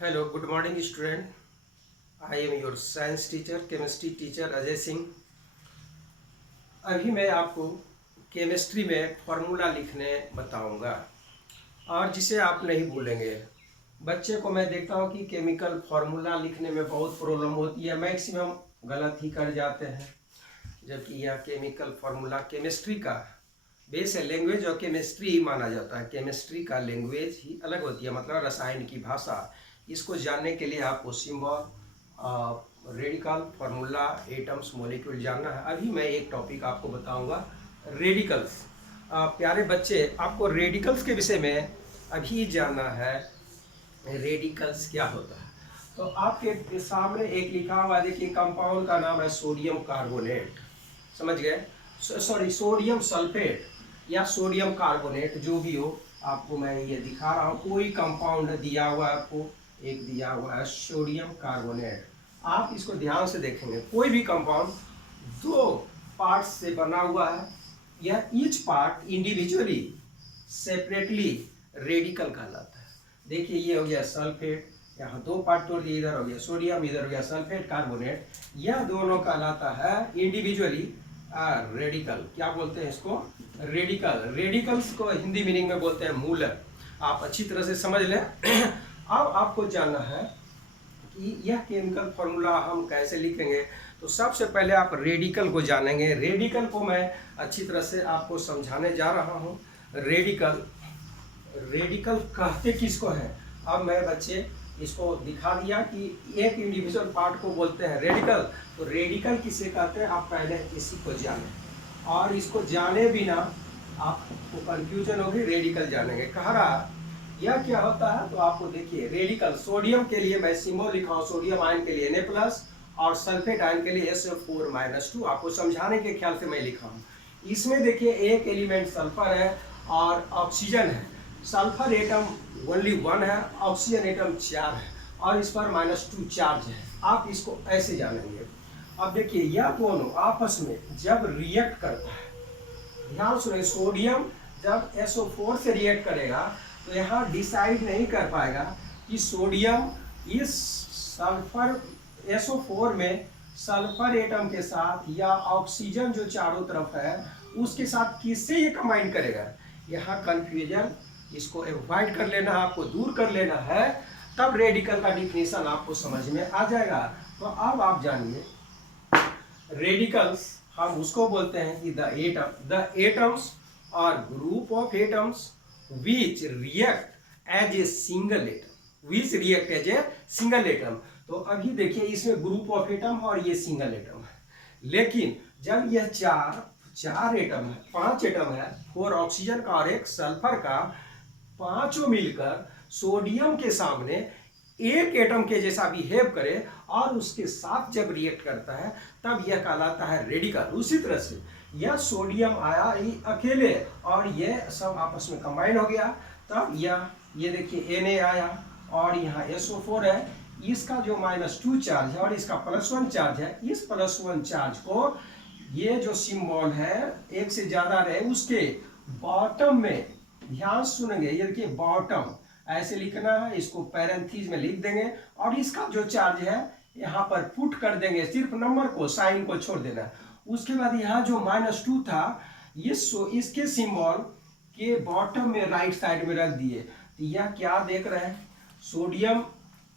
Hello, good morning student. I am your science teacher, chemistry teacher Ajay Singh. अभी मैं आपको chemistry में फार्मूला लिखने बताऊंगा और जिसे आप नहीं भूलेंगे। बच्चे को मैं देखता हूँ कि केमिकल फार्मूला लिखने में बहुत प्रॉब्लम होती है, मैक्सिमम गलत ही कर जाते हैं। जबकि यह केमिकल फार्मूला केमिस्ट्री का बेस है, लैंग्वेज और केमिस्ट्री ही माना जाता है। केमिस्ट्री का लैंग्वेज ही अलग होती है, मतलब रसायन की भाषा। इसको जानने के लिए आपको symbol, radical, formula, atoms, molecule जानना है। अभी मैं एक टॉपिक आपको बताऊंगा, रेडिकल्स। प्यारे बच्चे, आपको रेडिकल्स के विषय में अभी जानना है। रेडिकल्स क्या होता है? तो आपके सामने एक लिखा हुआ है, देखिए, कंपाउंड का नाम है सोडियम कार्बोनेट। समझ गए? सॉरी, सोडियम सल्फेट या सोडियम कार्बोनेट, जो भी हो। आपको मैं ये दिखा रहा हूँ, कोई कंपाउंड दिया हुआ है आपको, एक दिया हुआ है सोडियम कार्बोनेट। आप इसको ध्यान से देखेंगे, कोई भी कंपाउंड दो पार्ट्स से बना हुआ है, यह each part individually separately radical कहलाता है। देखिए, ये हो गया सल्फेट, यहाँ दो पार्ट तोड़ दिए, इधर हो गया सोडियम, इधर हो गया सल्फेट कार्बोनेट। यह दोनों कहलाता है इंडिविजुअली रेडिकल। क्या बोलते हैं इसको? रेडिकल। रेडिकल्स को हिंदी मीनिंग में बोलते हैं मूलक। आप अच्छी तरह से समझ लें। अब आपको जानना है कि यह केमिकल फार्मूला हम कैसे लिखेंगे। तो सबसे पहले आप रेडिकल को जानेंगे। रेडिकल को मैं अच्छी तरह से आपको समझाने जा रहा हूँ। रेडिकल, रेडिकल कहते किसको है? अब मैं बच्चे इसको दिखा दिया कि एक इंडिविजुअल पार्ट को बोलते हैं रेडिकल। तो रेडिकल किसे कहते हैं, आप पहले इसी को जाने, और इसको जाने बिना आपको कंफ्यूजन होगी। रेडिकल जानेंगे, कह रहा यह क्या होता है। तो आपको देखिए, रेडिकल, सोडियम के लिए मैं सिंबल लिखा हूँ, सोडियम आयन के लिए Na+, और सल्फेट आयन के लिए SO4-2। आपको समझाने के ख्याल से मैं लिखा हूँ। इसमें देखिए, एक एलिमेंट सल्फर है और ऑक्सीजन है। सल्फर एटम ओनली 1 है, ऑक्सीजन एटम 4 है, और इस पर -2 चार्ज है। आप इसको ऐसे जानेंगे। अब देखिए, यह दोनों आपस में जब रिएक्ट करता है, ध्यान सुनिए, सोडियम जब SO4 से रिएक्ट करेगा तो यहाँ डिसाइड नहीं कर पाएगा कि सोडियम इस सल्फर SO4 में सल्फर एटम के साथ या ऑक्सीजन जो चारों तरफ है उसके साथ किससे ये कंबाइन करेगा। यहाँ कंफ्यूजन, इसको अवॉइड कर लेना है, आपको दूर कर लेना है, तब रेडिकल का डिफिनेशन आपको समझ में आ जाएगा। तो अब आप जानिए, रेडिकल्स हम उसको बोलते हैं कि द एटम्स और group of atoms which react as a single atom। तो अभी देखिए, इसमें ग्रुप ऑफ एटम और ये सिंगल एटम है। लेकिन जब यह चार एटम है, 5 एटम है, 4 ऑक्सीजन का और 1 सल्फर का, पांचों मिलकर सोडियम के सामने एक एटम के जैसा बिहेव करे और उसके साथ जब रिएक्ट करता है, तब यह कहलाता है रेडिकल। उसी तरह से यह सोडियम आया ही अकेले और यह सब आपस में कंबाइन हो गया, तब ये देखिए Na आया और यहाँ SO4 है। इसका जो -2 चार्ज है और इसका +1 चार्ज है, इस +1 चार्ज को ये जो सिंबल है एक से ज्यादा रहे उसके बॉटम में, ध्यान सुनेंगे, ये देखिए बॉटम ऐसे लिखना है, इसको पैरेंथीज में लिख देंगे, और इसका जो चार्ज है यहाँ पर पुट कर देंगे, सिर्फ नंबर को, साइन को छोड़ देना। उसके बाद यहाँ जो -2 था, ये इसके सिंबल के बॉटम में राइट साइड में रख दिए। तो यह क्या देख रहे हैं, सोडियम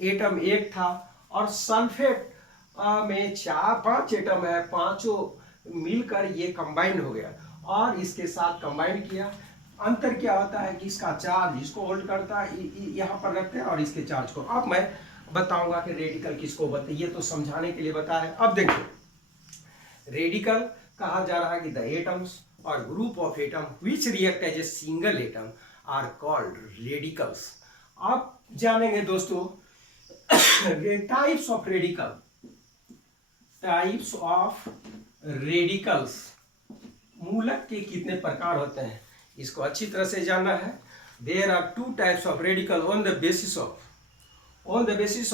एटम 1 था और सल्फेट में 4-5 एटम है, पांचों मिलकर ये कंबाइन हो गया और इसके साथ कंबाइन किया। अंतर क्या होता है कि इसका चार्ज इसको होल्ड करता है, यहाँ पर रखते हैं, और इसके चार्ज को। अब मैं बताऊंगा कि रेडिकल किसको बोलते हैं, ये तो समझाने के लिए बता रहे हैं। अब देखिए, रेडिकल कहा जा रहा है कि द एटम्स और group of atom which react as a single atom are called radicals. आप जानेंगे दोस्तों types of radical, types of radicals, मूलक के कितने प्रकार होते हैं, इसको अच्छी तरह से जानना है। There are 2 types of radical on the basis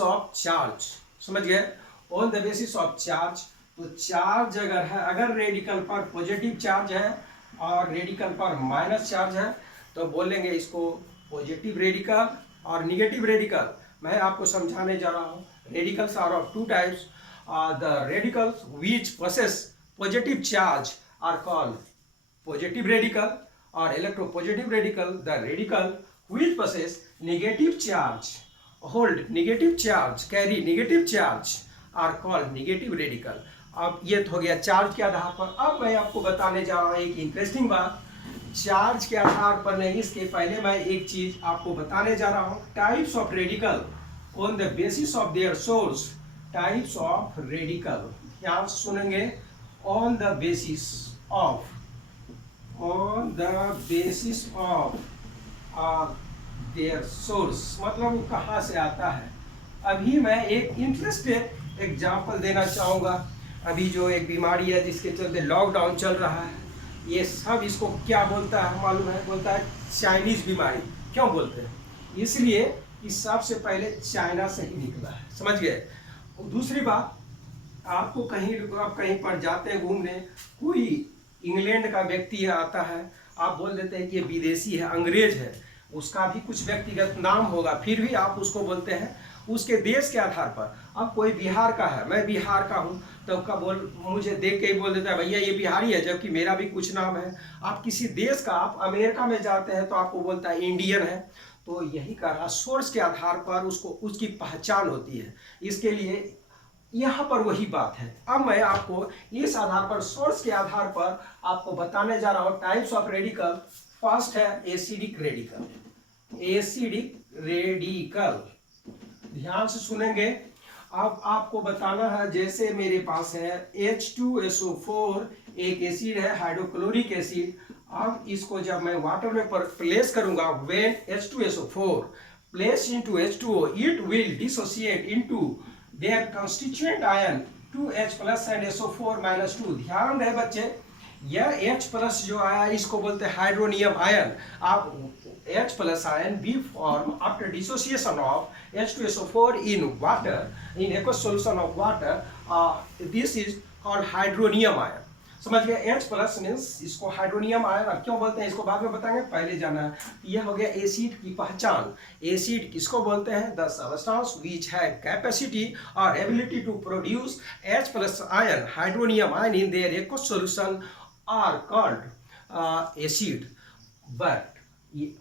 of charge. समझ गए? On the basis of charge. तो चार्ज अगर है, अगर रेडिकल पर पॉजिटिव चार्ज है और रेडिकल पर माइनस चार्ज है, तो बोलेंगे इसको पॉजिटिव रेडिकल और निगेटिव रेडिकल। मैं आपको समझाने जा रहा हूँ। Radicals are of two types. The radicals which possess positive charge are called positive radical, or electropositive radical. The radical which possess negative charge, hold negative charge, carry negative charge are called negative radical. अब ये तो हो गया charge के आधार पर। अब मैं आपको बताने जा रहा हूँ एक इंटरेस्टिंग बात। चार्ज के आधार पर नहीं, इसके पहले मैं एक चीज आपको बताने जा रहा हूँ। Types of radical on the basis of their source. Types of radical, क्या सुनेंगे? On the basis of, on the basis of their source, मतलब वो कहाँ से आता है। अभी मैं एक इंटरेस्टेड एग्जाम्पल देना चाहूँगा। अभी जो एक बीमारी है जिसके चलते लॉकडाउन चल रहा है, ये सब इसको क्या बोलता है मालूम है? बोलता है चाइनीज बीमारी। क्यों बोलते हैं? इसलिए कि सबसे पहले चाइना से ही निकला है, समझ गए। दूसरी बात, आपको आप कहीं पर जाते हैं घूमने, कोई इंग्लैंड का व्यक्ति आता है, आप बोल देते हैं कि ये विदेशी है, अंग्रेज है, उसका भी कुछ व्यक्तिगत नाम होगा, फिर भी आप उसको बोलते हैं उसके देश के आधार पर। अब कोई बिहार का है, मैं बिहार का हूँ, तो मुझे देख के ही बोल देता है भैया ये बिहारी है, जबकि मेरा भी कुछ नाम है। आप किसी देश का, आप अमेरिका में जाते हैं तो आपको बोलता है इंडियन है। तो यही कहा, सोर्स के आधार पर उसको उसकी पहचान होती है। इसके लिए यहाँ पर वही बात है। अब मैं आपको इस आधार पर, सोर्स के आधार पर आपको बताने जा रहा हूँ टाइप्स ऑफ रेडिकल। फर्स्ट है एसिडिक रेडिकल। एसिडिक रेडिकल, ध्यान से सुनेंगे। अब आपको बताना है, जैसे मेरे पास है H2SO4, एक एसिड है, हाइड्रोक्लोरिक एसिड। अब इसको जब मैं वाटर में प्लेस करूंगा, when H2SO4 place into H2O, it will dissociate into their constituent ion 2H plus and SO4 minus 2। ध्यान रहे बच्चे, यह H प्लस जो आया इसको बोलते हैं हाइड्रोनियम आयन। आप H plus ion be formed after dissociation of H2SO4 in water, in aqueous solution of water. This is called hydronium ion. समझ गए? H plus means इसको हाइड्रोनियम आयन। अब क्यों बोलते हैं इसको बाद में बताएंगे, पहले जाना है। यह हो गया एसिड की पहचान। एसिड किसको बोलते हैं? The substance which have capacity or ability to produce H plus ion, hydronium ion in their aqueous solution are called acid. But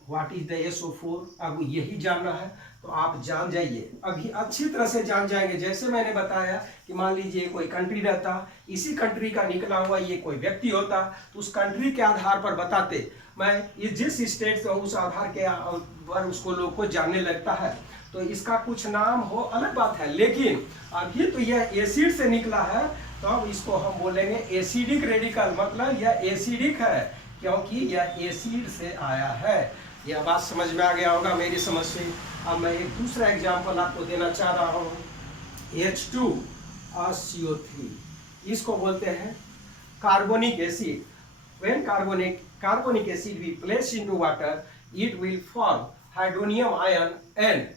what is the SO4, अब यही जानना है तो आप जान जाइए, अभी अच्छी तरह से जान जाएंगे। जैसे मैंने बताया कि मान लीजिए कोई कंट्री रहता, इसी कंट्री का निकला हुआ ये कोई व्यक्ति होता, तो उस कंट्री के आधार पर बताते, मैं जिस स्टेट से उस आधार के पर उसको लोग को जानने लगता है, तो इसका कुछ नाम हो अलग बात है। लेकिन अभी तो यह एसिड से निकला है, तो अब इसको हम बोलेंगे एसिडिक रेडिकल। मतलब यह एसिडिक है क्योंकि यह एसिड से आया है। यह बात समझ में आ गया होगा मेरी समझ से। अब मैं एक दूसरा एग्जांपल आपको देना चाह रहा हूँ। H2CO3, इसको बोलते हैं carbonic acid. When carbonic acid we place into water, it will form hydronium ion and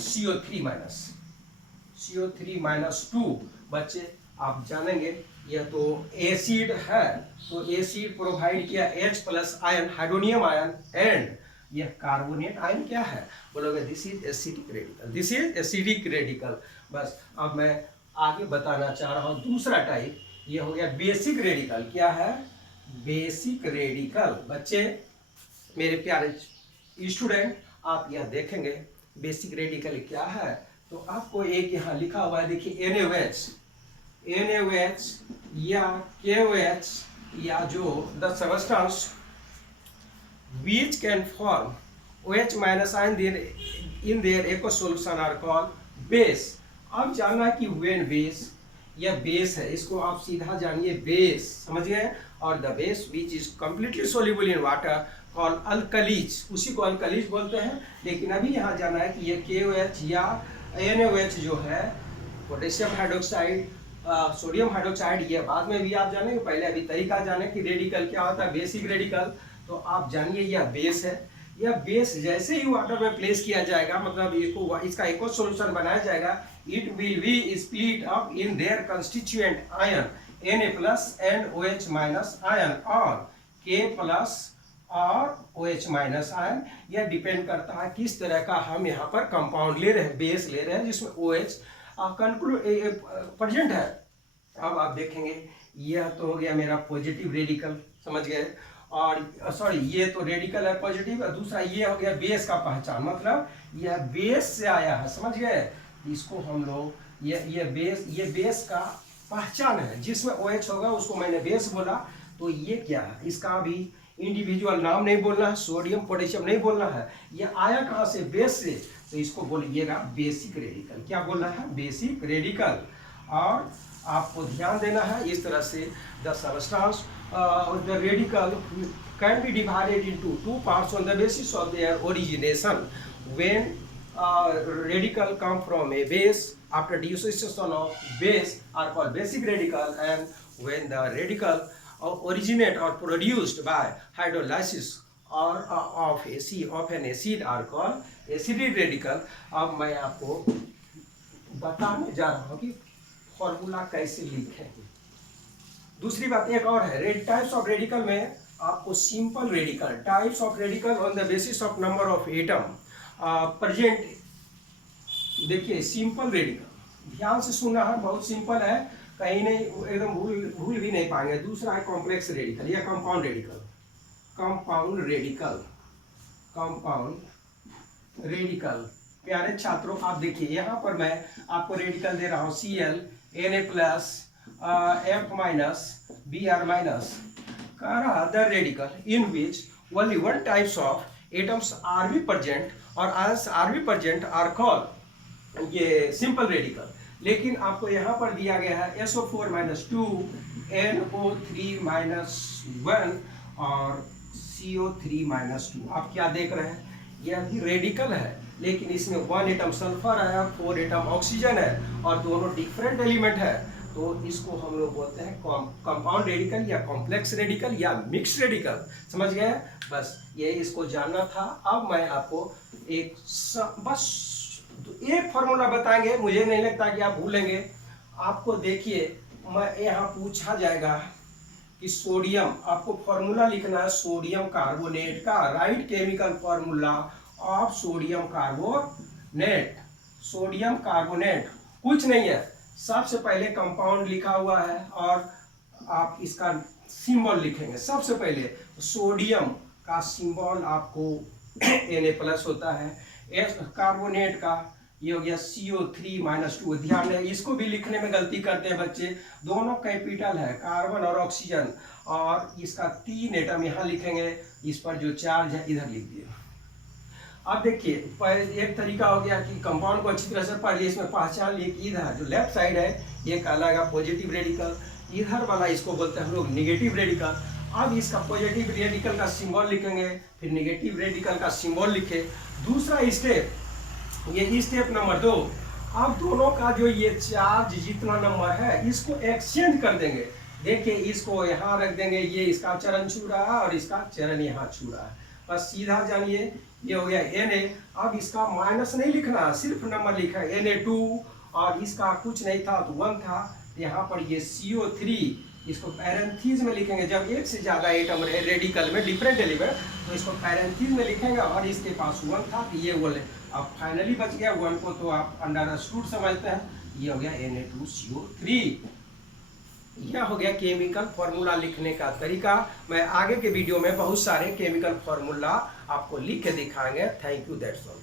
CO3-2। बच्चे आप जानेंगे, यह तो एसिड है, तो एसिड प्रोवाइड किया H plus ion, hydronium ion, and यह कार्बोनेट आयन क्या है? बोलोगे this is acidic radical, this is acidic radical. बस अब मैं आगे बताना चाह रहा हूँ दूसरा टाइप, यह हो गया बेसिक रेडिकल। क्या है? Basic radical. बच्चे मेरे प्यारे स्टूडेंट, आप यह देखेंगे बेसिक रेडिकल क्या है, तो आपको एक यहाँ लिखा हुआ है, देखिए NaOH या KOH, या जो the substance which can form OH minus ion in their aqueous solution are called base। अब जानना है कि when base, यह बेस है, इसको आप सीधा जानिए बेस, समझ गए। और the base which is completely soluble in water called alkalis, उसी को अल्कलीज बोलते हैं। लेकिन अभी यहाँ जानना है कि यह KOH या NaOH जो है, पोटेशियम हाइड्रोक्साइड, सोडियम हाइड्रोक्साइड, ये बाद में भी आप जानेंगे, पहले अभी तरीका जाने कि रेडिकल क्या होता है, बेसिक रेडिकल। तो आप जानिए यह बेस है। यह बेस जैसे ही वाटर में प्लेस किया जाएगा, मतलब इसका एक सॉल्यूशन बनाया जाएगा, it will be split up in their constituent ion Na+ and OH- ion और K+ और OH माइनस आयन। यह डिपेंड करता है किस तरह का हम यहाँ पर कंपाउंड ले रहे हैं, बेस ले रहे हैं जिसमें OH प्रेजेंट है। अब आप देखेंगे यह तो हो गया मेरा पॉजिटिव रेडिकल, समझ गए, और सॉरी ये तो रेडिकल है पॉजिटिव, और दूसरा ये हो गया बेस का पहचान, मतलब यह बेस से आया है, समझ गए। इसको हम लोग ये बेस का पहचान है, जिसमें OH होगा उसको मैंने बेस बोला। तो ये क्या है, इसका भी इंडिविजुअल नाम नहीं बोलना है, सोडियम पोटेशियम नहीं बोलना है, ये आया कहाँ से, बेस से, तो इसको बोलिएगा बेसिक रेडिकल। क्या बोलना है, बेसिक रेडिकल। और आपको ध्यान देना है इस तरह से the substance the radical can be divided into two parts on the basis of their origination. When radical come from a base, after dissociation of base are called basic radical, and when the radical originate or produced by hydrolysis or of an acid are called acidic radical। अब मैं आपको बताने जा रहा हूँ कि formula कैसे लिखें। दूसरी बात एक और है, टाइप्स ऑफ रेडिकल में आपको simple radical, types of radical on the basis of number of atom present. देखिए सिंपल रेडिकल ध्यान से सुनना है, बहुत सिंपल है, कहीं नहीं एकदम भूल भी नहीं पाएंगे। दूसरा है कॉम्प्लेक्स रेडिकल या कंपाउंड रेडिकल। कंपाउंड रेडिकल प्यारे छात्रों, आप देखिए यहाँ पर मैं आपको रेडिकल दे रहा हूँ Cl Na+, F- Br-, कह रहा the radical in which only one types of atoms are be present और ions are be present are called ये सिंपल रेडिकल। लेकिन आपको यहाँ पर दिया गया है SO4 - 2 NO3 - 1 और CO3 - 2। आप क्या देख रहे हैं, यह भी रेडिकल है, लेकिन इसमें 1 एटम सल्फर है, 4 एटम ऑक्सीजन है, और दोनों डिफरेंट एलिमेंट है। तो इसको हम लोग बोलते हैं कंपाउंड रेडिकल या कॉम्प्लेक्स रेडिकल या मिक्स रेडिकल। समझ गए, बस ये इसको जानना था। अब मैं आपको बस एक फॉर्मूला बताएंगे, मुझे नहीं लगता कि आप भूलेंगे। आपको देखिए मैं यहाँ पूछा जाएगा कि सोडियम, आपको फॉर्मूला लिखना है सोडियम कार्बोनेट का, right chemical formula of sodium carbonate. Sodium carbonate कुछ नहीं है, सबसे पहले कंपाउंड लिखा हुआ है और आप इसका सिंबल लिखेंगे। सबसे पहले सोडियम का सिंबल आपको Na+ होता है, कार्बोनेट का ये हो गया CO3 - 2। ध्यान दें, इसको भी लिखने में गलती करते हैं बच्चे, दोनों कैपिटल है, कार्बन और ऑक्सीजन, और इसका 3 एटम यहाँ लिखेंगे, इस पर जो चार्ज है इधर लिख दिए। अब देखिए एक तरीका हो गया कि कंपाउंड को अच्छी तरह से पढ़ लिए, इसमें पहचान लिए कि इधर जो लेफ्ट साइड है ये कहलाएगा पॉजिटिव रेडिकल, इधर वाला इसको बोलते हैं हम लोग नेगेटिव रेडिकल। अब इसका पॉजिटिव रेडिकल का सिंबल लिखेंगे, फिर नेगेटिव रेडिकल का सिंबल लिखे। दूसरा स्टेप, ये स्टेप नंबर 2, अब दोनों का जो ये चार्ज जितना नंबर है इसको एक्सचेंज कर देंगे। देखिए इसको यहाँ रख देंगे, ये इसका चरण छू रहा है और इसका चरण यहाँ छू रहा है, बस सीधा जानिए ये हो गया Na। अब इसका माइनस नहीं लिखना, सिर्फ नंबर लिखा है Na2, और इसका कुछ नहीं था तो 1 था, यहाँ पर ये CO3, इसको पैरेंथीज में लिखेंगे। जब एक से ज़्यादा एटम रहे रेडिकल में डिफरेंट एलिमेंट, तो इसको पैरेंथीज में लिखेंगे, और इसके पास 1 था तो ये 1 है। अब फाइनली बच गया 1 को, तो आप अंडरस्टूड समझते हैं, ये हो गया Na2CO3। यह हो गया केमिकल फॉर्मूला लिखने का तरीका। मैं आगे के वीडियो में बहुत सारे केमिकल फॉर्मूला आपको लिख के दिखाएंगे। Thank you, that's all.